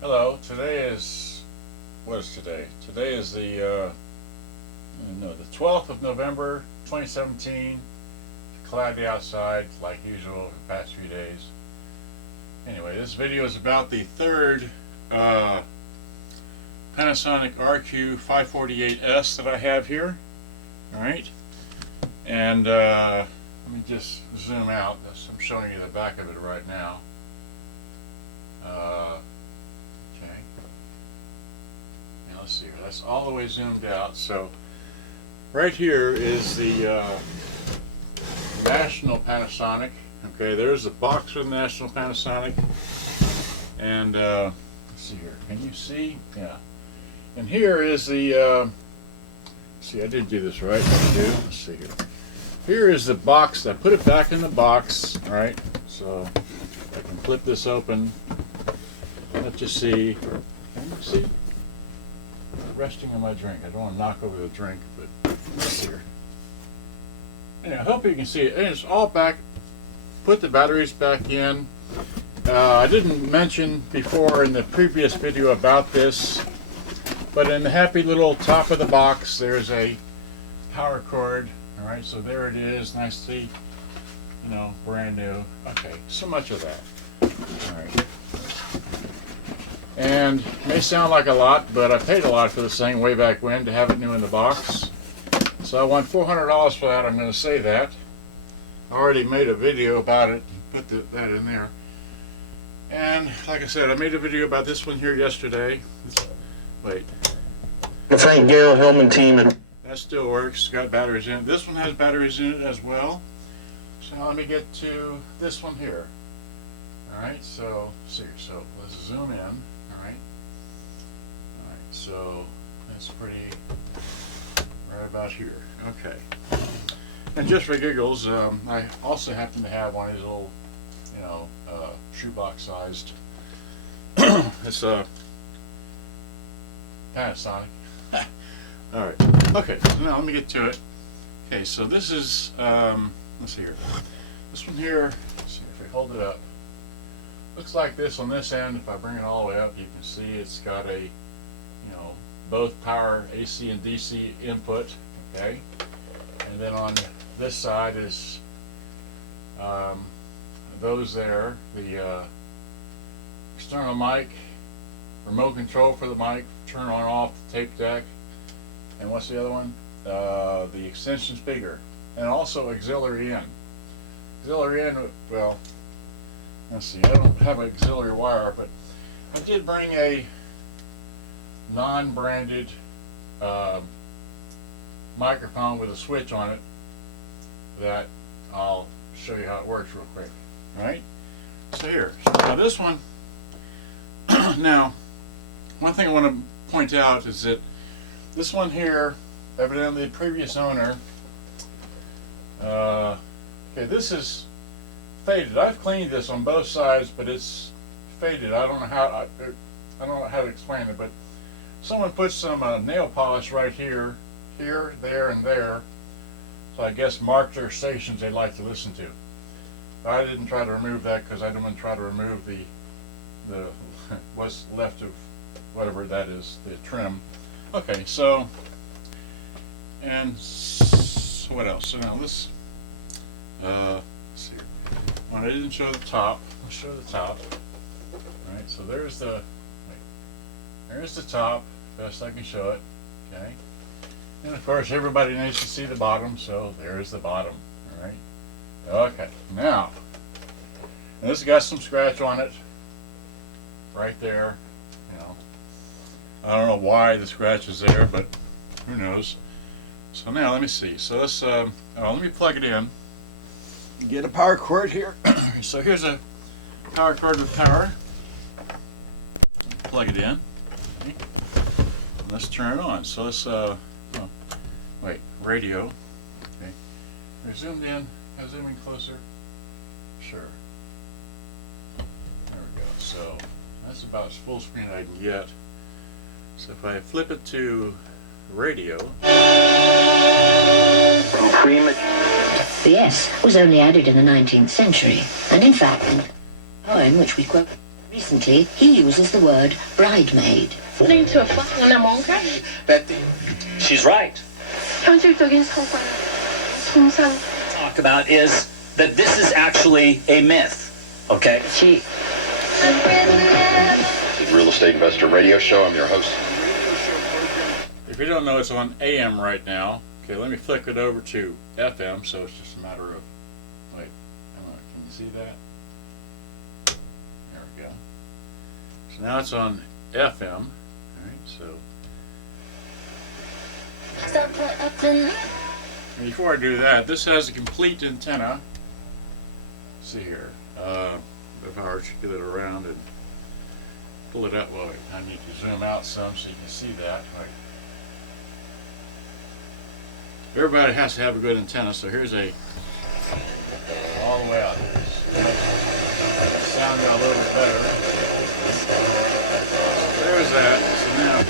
Hello, today is, what is today? Today is the 12th of November, 2017. It's cloudy outside, like usual, the past few days. Anyway, this video is about the third Panasonic RQ-548S that I have here. Alright, and let me just zoom out. I'm showing you the back of it right now. Okay. Now let's see here. That's all the way zoomed out. So right here is the National Panasonic. Okay, there's the box for the National Panasonic. And let's see here. Can you see? Yeah. And here is the see, I did do this right. I do. Let's see here. Here is the box. I put it back in the box. All right. So I can flip this open. Let you see. Can you see? Resting on my drink. I don't want to knock over the drink, but let's see here. Anyway, I hope you can see it. And it's all back. Put the batteries back in. I didn't mention before in the previous video about this, but in the happy little top of the box, there's a power cord. All right, so there it is, nicely, you know, brand new. Okay, so much of that. All right. And it may sound like a lot, but I paid a lot for this thing way back when to have it new in the box. So I want $400 for that. I'm going to say that. I already made a video about it. Put that in there. And like I said, I made a video about this one here yesterday. Wait. The Frank Gale Hillman team. That still works. Got batteries in it. This one has batteries in it as well. So now let me get to this one here. All right. So see. So let's zoom in. All right. So that's pretty right about here. Okay. And just for giggles, I also happen to have one of these little, you know, shoebox sized. It's a Panasonic. All right. Okay. So now let me get to it. Okay. So this is let's see here. This one here. Let's see if we hold it up. Looks like this on this end. If I bring it all the way up, you can see it's got a, you know, both power AC and DC input. Okay. And then on this side is those there, the external mic, remote control for the mic, turn on and off the tape deck, and what's the other one? The extension speaker, and also auxiliary in. Auxiliary in, well, let's see, I don't have an auxiliary wire, but I did bring a non-branded microphone with a switch on it that I'll show you how it works real quick. All right, so here, now this one. Now, one thing I want to point out is that this one here, evidently the previous owner, okay, this is faded. I've cleaned this on both sides, but it's faded. I don't know how I don't know how to explain it, but someone put some nail polish right here, there, and there. So I guess marked their stations they'd like to listen to. I didn't try to remove that because I didn't want to try to remove the what's left of whatever that is, the trim. Okay, so, and so what else? So now this, let's see here. Well, I didn't show the top. I'll show the top. All right, so there's the, there's the top, best I can show it. Okay, and of course everybody needs to see the bottom, so there's the bottom. All right. Okay, now, and this has got some scratch on it, right there. You know, I don't know why the scratch is there, but who knows. So now let me see. So let's let me plug it in. Get a power cord here. So here's a power cord with power. Plug it in. Okay. Let's turn it on. So let's wait, radio. Okay, we're zoomed in. Can I zoom in closer? Sure. There we go. So that's about as full screen I can get. So if I flip it to radio. The S was only added in the 19th century, and in fact, in a poem which we quote recently. recently, he uses the word bridemaid. Listening to una monja? She's right. 현실적인 성과는 통상 Talk about is that this is actually a myth. Okay? Real Estate Investor Radio Show. I'm your host. If you don't know, it's on AM right now. Okay, let me flick it over to FM, so it's just a matter of, wait, can you see that? There we go. So now it's on FM. Alright, so before I do that, this has a complete antenna. Let's see here. If I were to get it around and pull it up, well, I need to zoom out some so you can see that. Right. Everybody has to have a good antenna, so here's a all the way out. Sound got a little bit better. There's that. So now.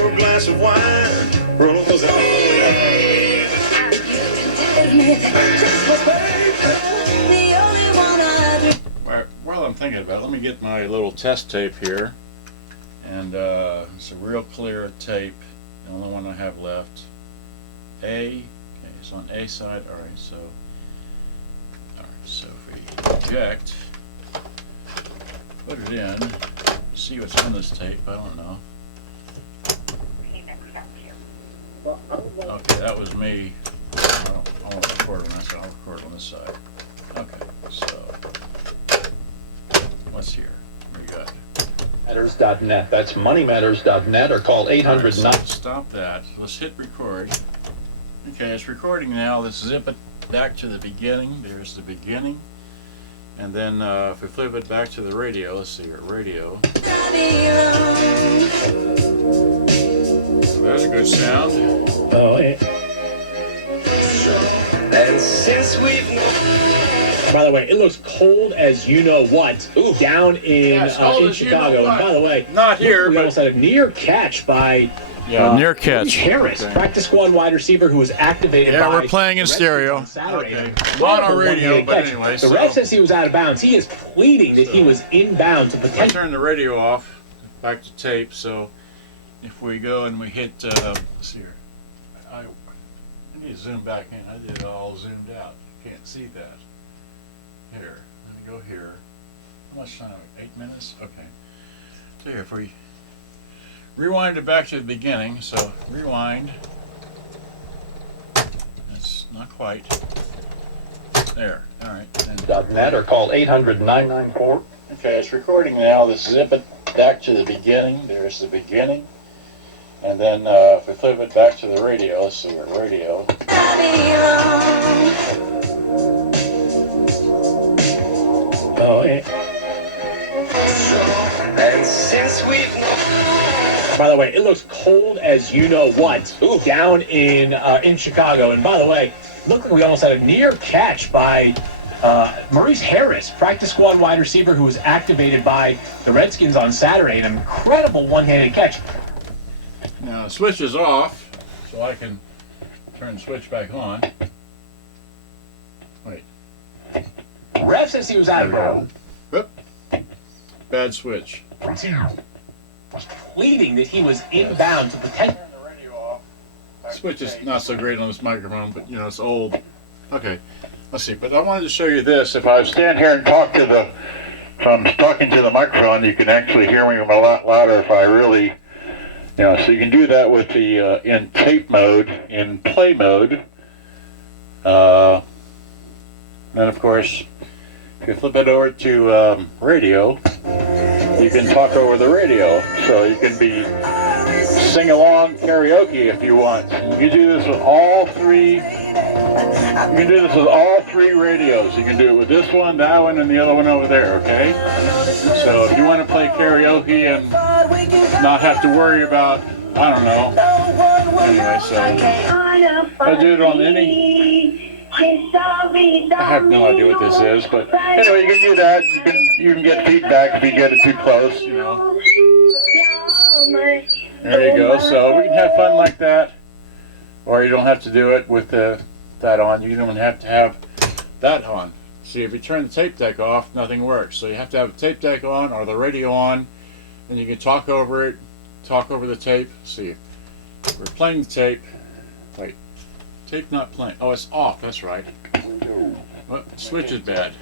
A glass of wine rolls on. While I'm thinking about it, let me get my little test tape here. And it's a real clear tape, the only one I have left. Okay, it's on A side. Alright, so if we eject, put it in, see what's on this tape, I don't know. Okay, that was me. I want to record on this side. I'll record on this side. Okay, so what's here? What do you got? Matters.net. That's moneymatters.net, or call 800. Stop that. Let's hit record. Okay, it's recording now. Let's zip it back to the beginning. There's the beginning. And then if we flip it back to the radio, let's see here, radio. That's a good sound. And since by the way, it looks cold as you know what. Ooh. Down in Chicago. You know, and by the way, not here, we but almost had a near catch by near catch. Harris, okay. Practice squad wide receiver who was activated by. Yeah, we're playing in stereo. Okay. Mono radio, but anyway. The ref says he was out of bounds. He is pleading that he was inbound to potentially. I turned the radio off, back to tape. So if we go and we hit, let's see here. I need to zoom back in. I did it all zoomed out. You can't see that. Here, let me go here. How much time? 8 minutes? Okay. So here, if we rewind it back to the beginning, so rewind. That's not quite. There, all right. .net, or call 800-994. Okay, it's recording now. Let's zip it back to the beginning. There's the beginning. And then if we flip it back to the radio, let's see, radio. And since we've. By the way, it looks cold as you know what. Ooh. Down in Chicago. And by the way, looked like we almost had a near catch by Maurice Harris, practice squad wide receiver who was activated by the Redskins on Saturday. An incredible one-handed catch. Now the switch is off, so I can turn the switch back on. Wait. Ref says he was out of bounds. Bad switch. Was pleading that he was inbound to potentially. Turn the radio off. Switch is not so great on this microphone, but you know it's old. Okay, let's see. But I wanted to show you this. If I stand here and talk to the, if I'm talking to the microphone, you can actually hear me a lot louder if I really. So you can do that with the in tape mode, in play mode. Then of course, if you flip it over to radio, you can talk over the radio. So you can be sing along karaoke if you want. You can do this with all three. You can do this with all three radios. You can do it with this one, that one, and the other one over there. Okay. So if you want to play karaoke and not have to worry about, I don't know. Anyway, so I do it on any. I have no idea what this is, but anyway, you can do that. You can get feedback if you get it too close. You know. There you go. So we can have fun like that Or you don't have to do it with that on. You don't have to have that on. See, if you turn the tape deck off, nothing works. So you have to have a tape deck on or the radio on, and you can talk over it, talk over the tape. See, we're playing the tape. Wait, tape not playing. Oh, it's off. That's right. Well, switch is bad.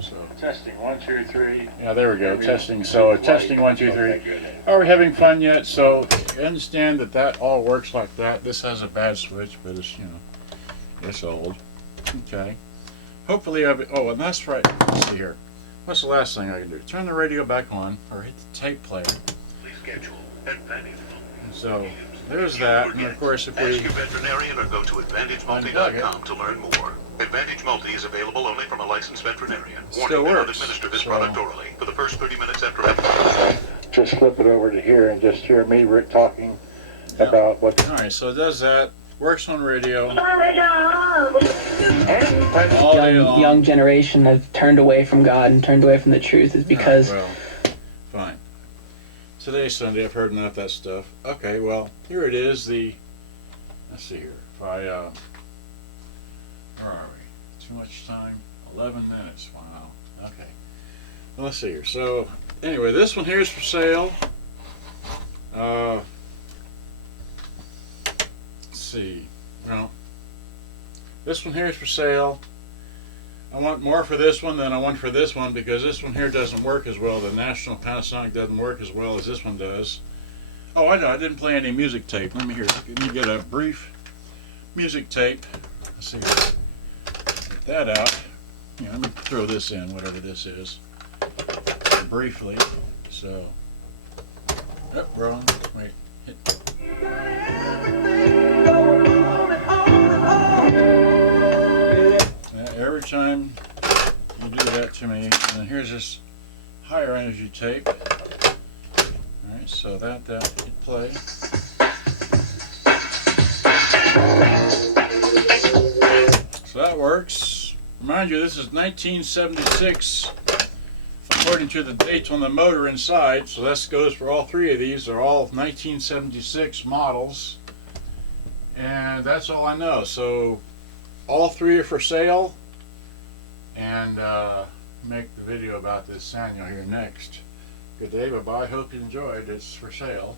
So Testing 1, 2, 3. yeah, there we go. Testing. So testing 1, 2, 3. Are we having fun yet? So you understand that all works like that. This has a bad switch, but it's it's old. Okay. Hopefully oh, and that's right. Let's see here. What's the last thing I can do? Turn the radio back on or hit the tape player. Please schedule Advantage. So there's that, and of course if we Ask your veterinarian or go to AdvantageMulti.com to learn more. Advantage Multi is available only from a licensed veterinarian. Still Warning, do not works. administer this So- product orally for the first 30 minutes after. Just flip it over to here and just hear me talking about what. all right, so it does that. Works on radio all day long. Young generation have turned away from God and turned away from the truth is because Well, fine. Today's Sunday. I've heard enough of that stuff. Okay, well, here it is. Let's see here. If I, where are we? Too much time? 11 minutes. Wow. Okay. Well, let's see here. So, anyway, this one here is for sale. Let's see. Well, this one here is for sale. I want more for this one than I want for this one because this one here doesn't work as well. The National Panasonic doesn't work as well as this one does. Oh, I know. I didn't play any music tape. Let me get a brief music tape. Let's see. Get that out. Yeah, let me throw this in, whatever this is, briefly. So, oh, wrong. Wait. Every time you do that to me, and here's this higher energy tape. Alright, so that hit play. So that works. Remind you, this is 1976, according to the dates on the motor inside, so this goes for all three of these. They're all 1976 models. And that's all I know. So all three are for sale. And make the video about this Sanyo here next. Good day, bye-bye. Hope you enjoyed. It's for sale.